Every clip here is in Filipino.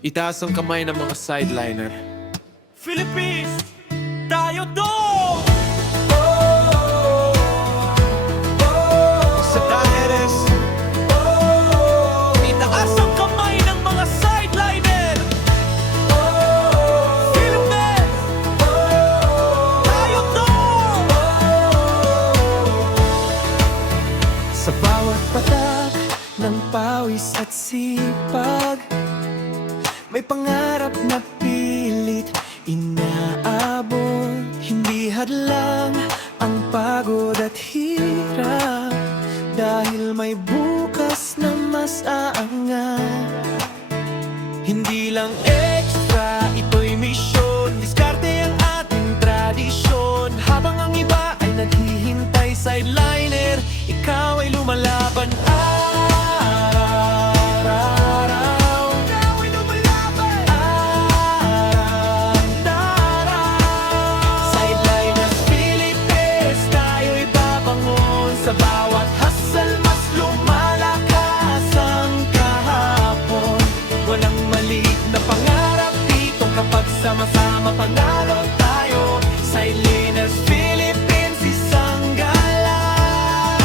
Itaas ang kamay ng mga sideliner. Philippines, tayo to! Sa Tajeres, Itaas ang kamay ng mga sideliner! Philippines, tayo to! Sa bawat patak ng pawis at sipag, may pangarap na pilit inaabot. Hindi hadlang ang pagod at hirap, dahil may bukas na mas aangat. Hindi lang extra, ito'y misyon. Diskarte ang ating tradisyon. Habang ang iba ay naghihintay sideliner, ikaw ay lumalaban araw-araw. Ikaw ay lumalaban araw-araw. Sideliners Philippines, tayo'y babangon. Sa bawat hustle mas lumalakas ang kahapon. Walang maliit na pangarap dito kapag sama-sama panalo tayo. Sideliners Philippines, isang galaw.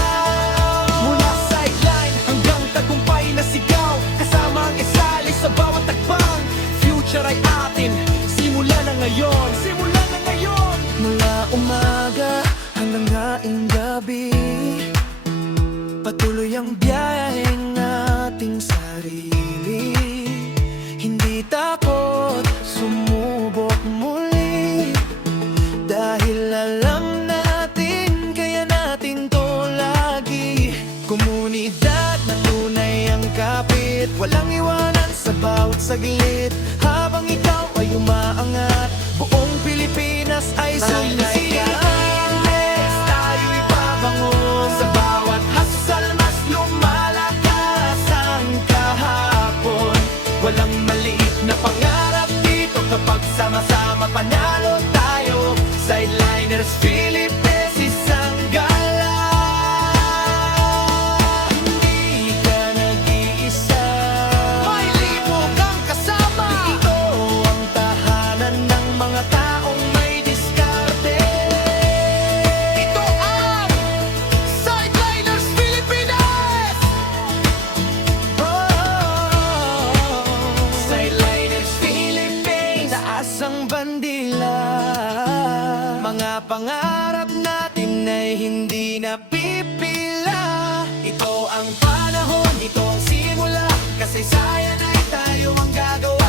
Mula sideline hanggang tagumpay na sigaw, kasama ang isali sa bawat takbang. Future ay atin, simula na ngayon. Simula na ngayon. Mula umaga hanggang haing gabi, patuloy ang biyaheng ating sarili. Hindi takot sumubok muli, dahil alam natin kaya natin to lagi. Komunidad na tunay ang kapit, walang iwanan sa bawat saglit. Habang ikaw ay umaangat, buong Pilipinas ay sumisigaan. Tayo'y babangon. Sa bawat hustle mas lumalakas ang kahapon. Walang maliit na pangarap dito kapag sama-sama panalo tayo. Sideliners Philippines, isang gala. Hindi ka nag-iisa, may libo kang kasama. Ito ang tahanan ng mga taong may diskarte. Ito ang Sideliners Philippines. Sideliners Philippines, taas ang bandila. Mga pangarap natin ay hindi napipila. Ito ang panahon, ito ang simula, kasaysayan ay tayo ang gagawa.